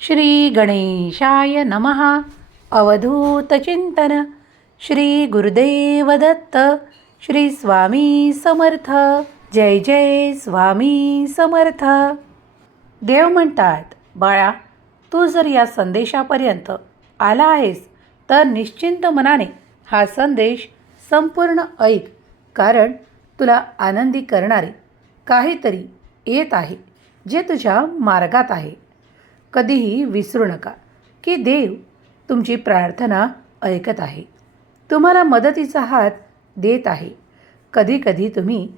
श्री गणेशाय नमः अवधूतचिंतन श्री गुरुदेव दत्त। श्री स्वामी समर्थ। जय जय स्वामी समर्थ। देव म्हणतात बाळा तू जर या संदेशापर्यंत आला आहेस तर निश्चिंत मनाने हा संदेश संपूर्ण ऐक कारण तुला आनंदी करणारे काहीतरी येत आहे जे तुझ्या मार्गात आहे. कधीही विसरू नका की देव तुमची प्रार्थना ऐकत आहे. तुम्हाला मदतीचा हात देत आहे. कधीकधी तुम्ही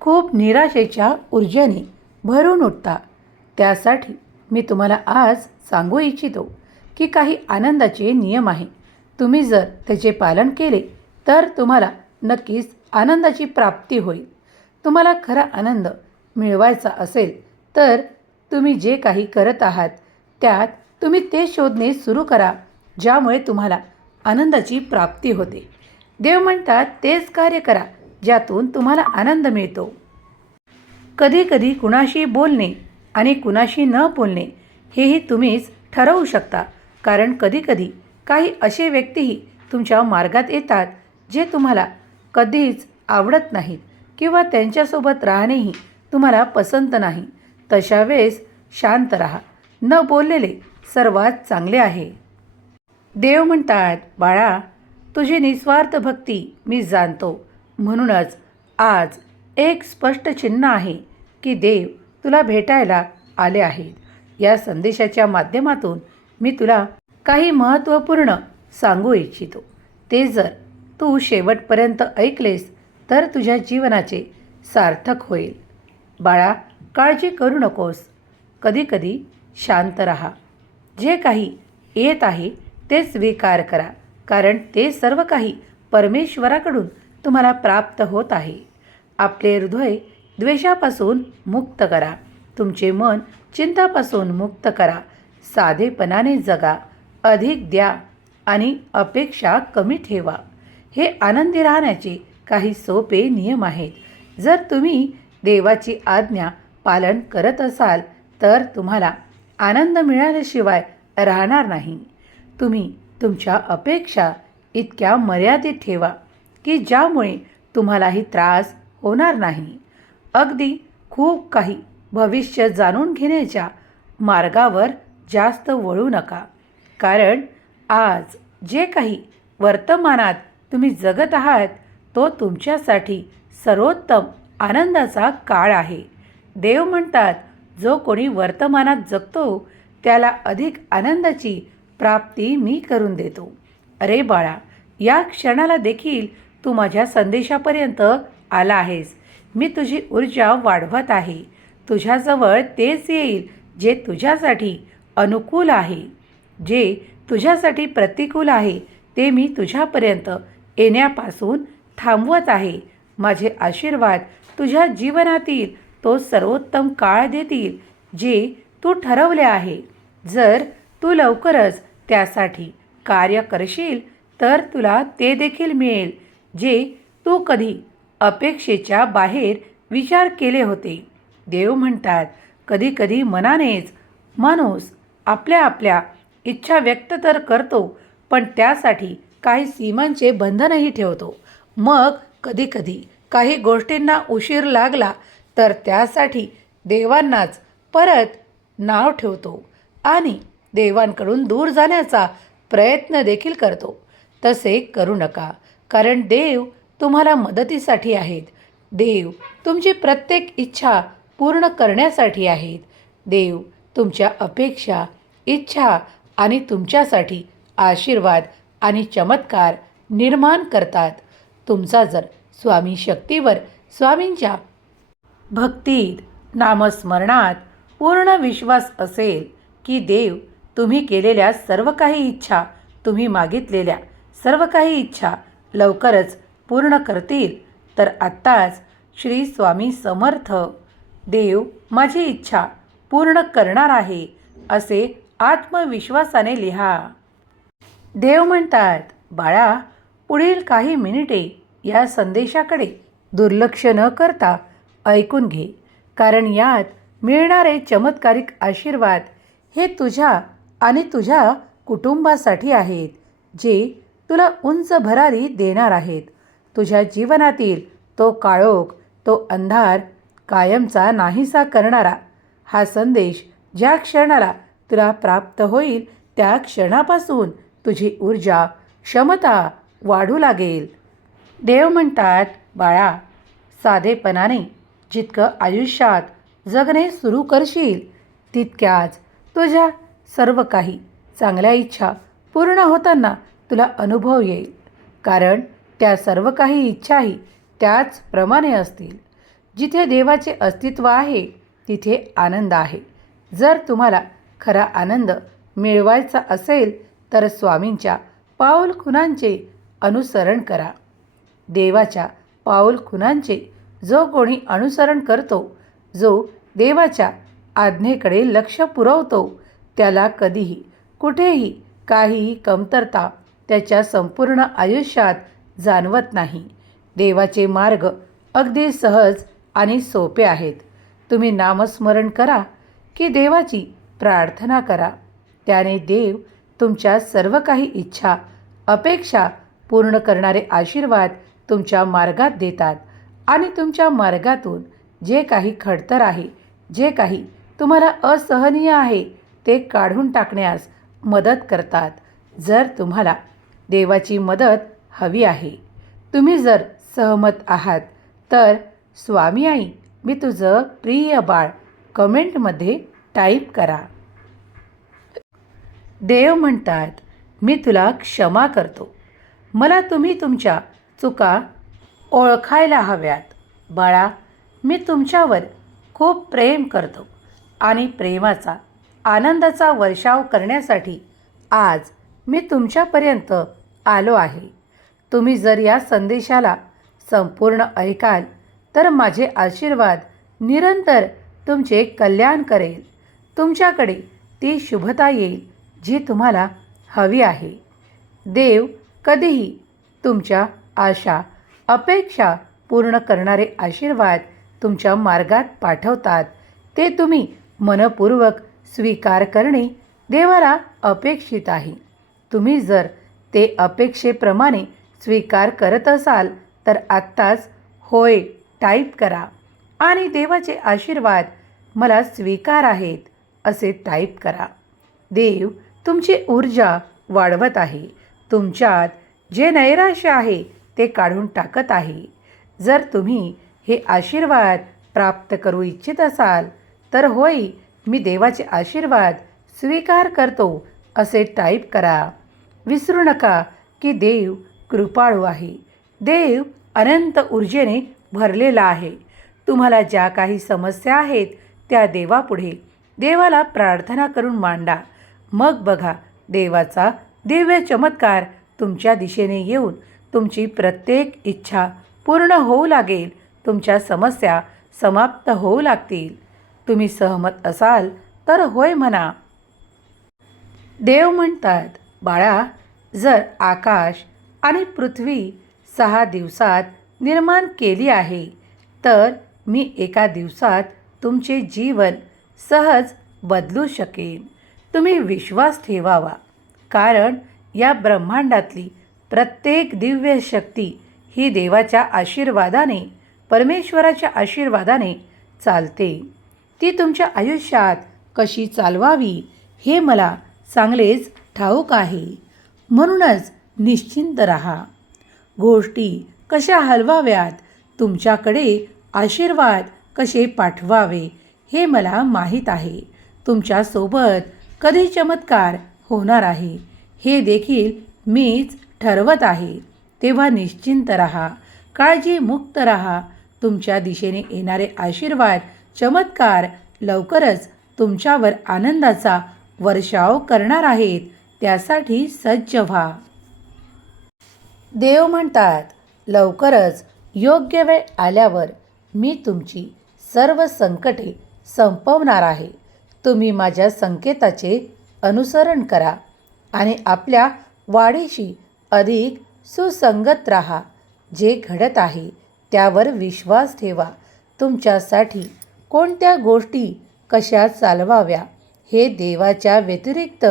खूप निराशेच्या ऊर्जेने भरून उठता. त्यासाठी मी तुम्हाला आज सांगू इच्छितो की काही आनंदाचे नियम आहे. तुम्ही जर त्याचे पालन केले तर तुम्हाला नक्कीच आनंदाची प्राप्ती होईल. तुम्हाला खरा आनंद मिळवायचा असेल तर तुम्ही जे काही करत आहात त्यात तुम्ही ते शोधणे सुरू करा ज्यामुळे तुम्हाला आनंदाची प्राप्ती होते. देव म्हणतात तेच कार्य करा ज्यातून तुम्हाला आनंद मिळतो. कधीकधी कुणाशी बोलणे आणि कुणाशी न बोलणे हेही तुम्हीच ठरवू शकता कारण कधीकधी काही असे व्यक्तीही तुमच्या मार्गात येतात जे तुम्हाला कधीच आवडत नाहीत किंवा त्यांच्यासोबत राहणेही तुम्हाला पसंत नाही. तशा वेळेस शांत राहा. न बोललेले सर्वात चांगले आहे. देव म्हणतात बाळा तुझी निस्वार्थ भक्ती मी जाणतो. म्हणूनच आज एक स्पष्ट चिन्ह आहे की देव तुला भेटायला आले आहेत. या संदेशाच्या माध्यमातून मी तुला काही महत्त्वपूर्ण सांगू इच्छितो. ते जर तू शेवटपर्यंत ऐकलेस तर तुझ्या जीवनाचे सार्थक होईल. बाळा काळजी करू नकोस. कधीकधी शांत रहा. जे काही येत आहे ते स्वीकार करा कारण ते सर्व काही परमेश्वराकडून तुम्हाला प्राप्त होत आहे. आपले हृदय द्वेषापासून मुक्त करा. तुमचे मन चिंतापासून मुक्त करा. साधेपणाने जगा. अधिक द्या आणि अपेक्षा कमी ठेवा. हे आनंदी राहण्याचे काही सोपे नियम आहेत. जर तुम्ही देवाची आज्ञा पालन करत असाल तर तुम्हाला आनंद मिळाल्याशिवाय राहणार नाही. तुम्ही तुमच्या अपेक्षा इतक्या मर्यादित ठेवा की ज्यामुळे तुम्हालाही त्रास होणार नाही. अगदी खूप काही भविष्य जाणून घेण्याच्या मार्गावर जास्त वळू नका. कारण आज जे काही वर्तमानात तुम्ही जगत आहात तो तुमच्यासाठी सर्वोत्तम आनंदाचा काळ आहे. देव म्हणतात जो कोणी वर्तमानात जगतो त्याला अधिक आनंदाची प्राप्ती मी करून देतो. अरे बाळा या क्षणाला देखील तू माझ्या संदेशापर्यंत आला आहेस. मी तुझी ऊर्जा वाढवत आहे. तुझ्याजवळ तेच येईल जे तुझ्यासाठी अनुकूल आहे. जे तुझ्यासाठी प्रतिकूल आहे ते मी तुझ्यापर्यंत येण्यापासून थांबवत आहे. माझे आशीर्वाद तुझ्या जीवनातील तो सर्वोत्तम काळ देतील जे तू ठरवले आहे. जर तू लवकरच त्यासाठी कार्य करशील तर तुला ते देखील मिळेल जे तू कधी अपेक्षेच्या बाहेर विचार केले होते. देव म्हणतात कधीकधी मनानेच माणूस आपल्या आपल्या इच्छा व्यक्त तर करतो पण त्यासाठी काही सीमांचे बंधनही ठेवतो. मग कधीकधी काही गोष्टींना उशीर लागला तर त्यासाठी देवांनाच परत नाव ठेवतो आणि देवांकडून दूर जाण्याचा प्रयत्न देखील करतो. तसे करू नका कारण देव तुम्हाला मदतीसाठी आहेत. देव तुमची प्रत्येक इच्छा पूर्ण करण्यासाठी आहेत. देव तुमच्या अपेक्षा इच्छा आणि तुमच्यासाठी आशीर्वाद आणि चमत्कार निर्माण करतात. तुमचा जर स्वामी शक्तीवर स्वामींच्या भक्तीत नामस्मरणात पूर्ण विश्वास असेल की देव तुम्ही केलेल्या सर्व काही इच्छा तुम्ही मागितलेल्या सर्व काही इच्छा लवकरच पूर्ण करतील तर आत्ताच श्री स्वामी समर्थ. देव माझी इच्छा पूर्ण करणार आहे असे आत्मविश्वासाने लिहा. देव म्हणतात बाळा पुढील काही मिनिटे या संदेशाकडे दुर्लक्ष न करता ऐकून घे. कारण यात मिळणारे चमत्कारिक आशीर्वाद हे तुझ्या आणि तुझ्या कुटुंबासाठी आहेत जे तुला उंच भरारी देणार आहेत. तुझ्या जीवनातील तो काळोख तो अंधार कायमचा नाहीसा करणारा हा संदेश ज्या क्षणाला तुला प्राप्त होईल त्या क्षणापासून तुझी ऊर्जा क्षमता वाढू लागेल. देव म्हणतात बाळा साधेपणाने जितकं आयुष्यात जगणे सुरू करशील तितक्याच तुझ्या सर्व काही चांगल्या इच्छा पूर्ण होताना तुला अनुभव येईल. कारण त्या सर्व काही इच्छाही त्याचप्रमाणे असतील. जिथे देवाचे अस्तित्व आहे तिथे आनंद आहे. जर तुम्हाला खरा आनंद मिळवायचा असेल तर स्वामींच्या पाऊल खुणांचे अनुसरण करा. देवाच्या पाऊल खुणांचे जो कोणी अनुसरण करतो जो देवाच्या आज्ञेकडे लक्ष पुरवतो त्याला कधीही कुठेही काहीही कमतरता त्याच्या संपूर्ण आयुष्यात जाणवत नाही. देवाचे मार्ग अगदी सहज आणि सोपे आहेत. तुम्ही नामस्मरण करा की देवाची प्रार्थना करा. त्याने देव तुमच्या सर्व काही इच्छा अपेक्षा पूर्ण करणारे आशीर्वाद तुमच्या मार्गात देतात. आणि तुमच्या मार्गातून जे काही खडतर आहे जे काही तुम्हाला असहनीय आहे ते काढून टाकण्यास मदत करतात जर तुम्हाला देवाची मदत हवी आहे. तुम्ही जर सहमत आहात तर स्वामी आई मी तुझं प्रिय बाळ कमेंटमध्ये टाईप करा. देव म्हणतात मी तुला क्षमा करतो. मला तुम्ही तुमच्या चुका ओळखायला हव्यात. बाळा मी तुमच्यावर खूप प्रेम करतो आणि प्रेमाचा आनंदाचा वर्षाव करण्यासाठी आज मी तुमच्यापर्यंत आलो आहे. तुम्ही जर या संदेशाला संपूर्ण ऐकाल तर माझे आशीर्वाद निरंतर तुमचे कल्याण करेल. तुमच्याकडे ती शुभता येईल जी तुम्हाला हवी आहे. देव कधीही तुमच्या आशा अपेक्षा पूर्ण करणारे आशीर्वाद तुमच्या मार्गात पाठवतात. ते तुम्ही मनपूर्वक स्वीकार करणे देवाला अपेक्षित आहे. तुम्ही जर ते अपेक्षेप्रमाणे स्वीकार करत असाल तर आत्ताच होय टाईप करा आणि देवाचे आशीर्वाद मला स्वीकार आहेत असे टाईप करा. देव तुमची ऊर्जा वाढवत आहे. तुमच्यात जे नैराश्य आहे ते काढून टाकत आहे. जर तुम्ही हे आशीर्वाद प्राप्त करू इच्छित असाल तर होय मी देवाचे आशीर्वाद स्वीकार करतो असे टाईप करा. विसरू नका की देव कृपाळू आहे. देव अनंत ऊर्जेने भरलेला आहे. तुम्हाला ज्या काही समस्या आहेत त्या देवापुढे. देवाला प्रार्थना करून मांडा. मग बघा देवाचा दिव्य चमत्कार तुमच्या दिशेने येऊन तुमची प्रत्येक इच्छा पूर्ण होऊ लागेल तुमच्या समस्या समाप्त होऊ लागतील. तुम्ही सहमत असाल तर होय म्हणा. देव म्हणतात बाळा जर आकाश आणि पृथ्वी सहा दिवसात निर्माण केली आहे तर मी एका दिवसात तुमचे जीवन सहज बदलू शकेन. तुम्ही विश्वास ठेवावा. कारण या ब्रह्मांडातली प्रत्येक दिव्य शक्ती ही देवाच्या आशीर्वादाने परमेश्वराच्या आशीर्वादाने चालते. ती तुमच्या आयुष्यात कशी चालवावी हे मला चांगलेच ठाऊक आहे. म्हणूनच निश्चिंत रहा. गोष्टी कशा हलवाव्यात तुमच्याकडे आशीर्वाद कसे पाठवावे हे मला माहीत आहे. तुमच्यासोबत कधी चमत्कार होणार आहे हे देखील मीच ठरवत आहे. तेव्हा निश्चिंत रहा. काळजी मुक्त रहा. तुमच्या दिशेने येणारे आशीर्वाद चमत्कार लवकरच तुमच्यावर आनंदाचा वर्षाव करणार आहेत. त्यासाठी सज्ज व्हा. देव म्हणतात लवकरच योग्य वेळ आल्यावर मी तुमची सर्व संकटे संपवणार आहे. तुम्ही माझ्या संकेताचे अनुसरण करा आणि आपल्या वाढीशी अधिक सुसंगत राहा. जे घडत आहे त्यावर विश्वास ठेवा. तुमच्यासाठी कोणत्या गोष्टी कशा चालवाव्या हे देवाच्या व्यतिरिक्त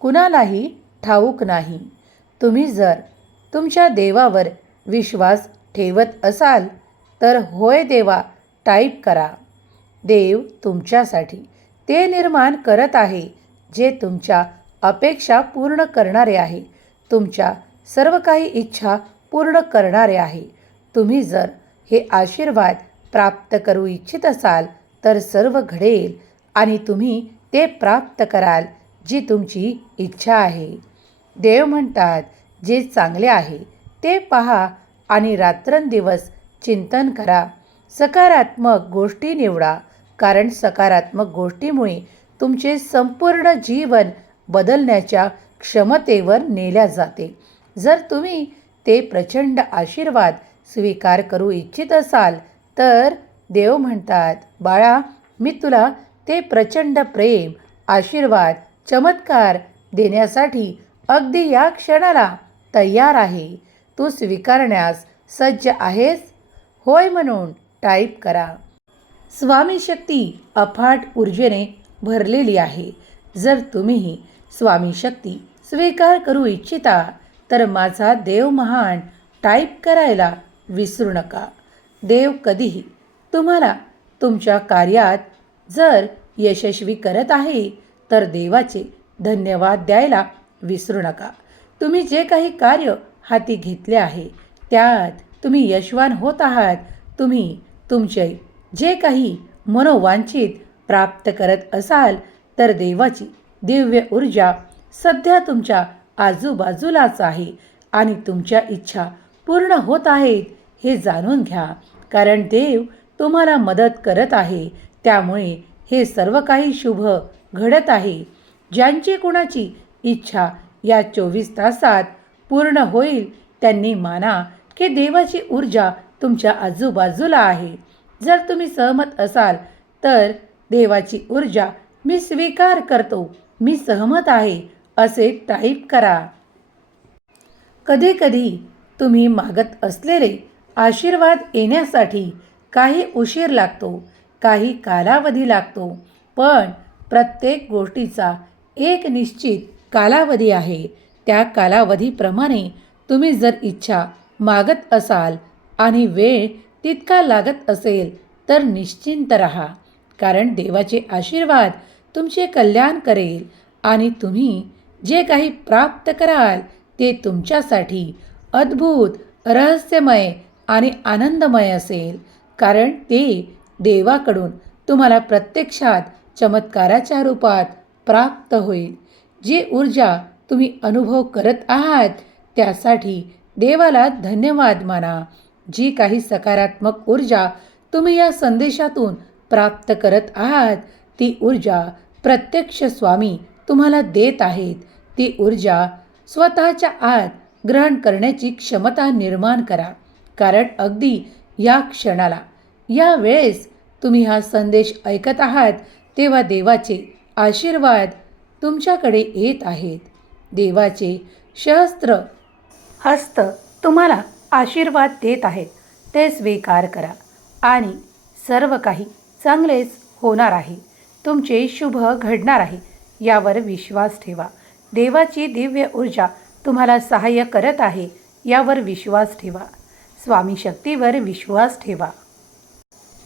कुणालाही ठाऊक नाही. तुम्ही जर तुमच्या देवावर विश्वास ठेवत असाल तर होय देवा टाईप करा. देव तुमच्यासाठी ते निर्माण करत आहे जे तुमच्या अपेक्षा पूर्ण करणारे आहे. तुमच्या सर्व काही इच्छा पूर्ण करणारे आहे. तुम्ही जर हे आशीर्वाद प्राप्त करू इच्छित असाल तर सर्व घडेल आणि तुम्ही ते प्राप्त कराल जी तुमची इच्छा आहे. देव म्हणतात जे चांगले आहे ते पहा आणि रात्रंदिवस चिंतन करा. सकारात्मक गोष्टी निवडा कारण सकारात्मक गोष्टीमुळे तुमचे संपूर्ण जीवन बदलण्याच्या क्षमतेवर नेल्या जाते. जर तुम्ही ते प्रचंड आशीर्वाद स्वीकार करू इच्छित असाल तर देव म्हणतात बाळा मी तुला ते प्रचंड प्रेम आशीर्वाद चमत्कार देण्यासाठी अगदी या क्षणाला तयार आहे. तू स्वीकारण्यास सज्ज आहेस? होय म्हणून टाईप करा. स्वामी शक्ती अफाट ऊर्जेने भरलेली आहे. जर तुम्हीही स्वामी शक्ती स्वीकार करू इच्छिता तर माझा देव महान टाईप करायला विसरू नका. देव कधीही तुम्हाला तुमच्या कार्यात जर यशस्वी करत आहे तर देवाचे धन्यवाद द्यायला विसरू नका. तुम्ही जे काही कार्य हाती घेतले आहे त्यात तुम्ही यशवान होत आहात. तुम्ही तुमचे जे काही मनोवांछित प्राप्त करत असाल तर देवाची दिव्य ऊर्जा सध्या तुमच्या आजूबाजूलाच आहे. आणि तुमच्या इच्छा पूर्ण होत आहेत हे जाणून घ्या. कारण देव तुम्हाला मदत करत आहे. त्यामुळे हे सर्व काही शुभ घडत आहे. ज्यांची कुणाची इच्छा या चोवीस तासात पूर्ण होईल त्यांनी माना की देवाची ऊर्जा तुमच्या आजूबाजूला आहे. जर तुम्ही सहमत असाल तर देवाची ऊर्जा मी स्वीकार करतो. मी सहमत आहे. असे टाईप करा. कधीकधी तुम्ही मागत असलेले आशीर्वाद येण्यासाठी काही उशीर लागतो काही कालावधी लागतो पण प्रत्येक गोष्टीचा एक निश्चित कालावधी आहे. त्या कालावधीप्रमाणे तुम्ही जर इच्छा मागत असाल आणि वेळ तितका लागत असेल तर निश्चिंत रहा. कारण देवाचे आशीर्वाद तुमचे कल्याण करेल आणि तुम्ही जे काही प्राप्त कराल ते तुमच्यासाठी अद्भुत रहस्यमय आणि आनंदमय असेल. कारण ते देवाकडून तुम्हाला प्रत्यक्षात चमत्काराच्या रूपात प्राप्त होईल. जी ऊर्जा तुम्ही अनुभव करत आहात त्यासाठी देवाला धन्यवाद माना. जी काही सकारात्मक ऊर्जा तुम्ही या संदेशातून प्राप्त करत आहात ती ऊर्जा प्रत्यक्ष स्वामी तुम्हाला देत आहेत. ती ऊर्जा स्वतःच्या आत ग्रहण करण्याची क्षमता निर्माण करा. कारण अगदी या क्षणाला या वेळेस तुम्ही हा संदेश ऐकत आहात तेव्हा देवाचे आशीर्वाद तुमच्याकडे येत आहेत. देवाचे शहस्त्र हस्त तुम्हाला आशीर्वाद देत आहेत. ते स्वीकार करा आणि सर्व काही चांगलेच होणार आहे. तुमचे शुभ घडणार आहे यावर विश्वास ठेवा. देवाची दिव्य ऊर्जा तुम्हाला सहाय्य करत आहे यावर विश्वास ठेवा. स्वामी शक्तीवर विश्वास ठेवा.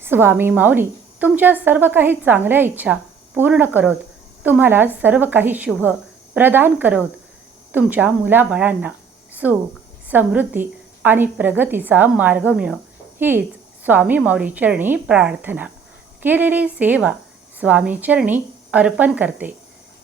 स्वामी माऊली तुमच्या सर्व काही चांगल्या इच्छा पूर्ण करत. तुम्हाला सर्व काही शुभ प्रदान करत. तुमच्या मुलाबाळांना सुख समृद्धी आणि प्रगतीचा मार्ग मिळो. हीच स्वामी माऊली चरणी प्रार्थना. केलेली सेवा स्वामी चरणी अर्पण करते.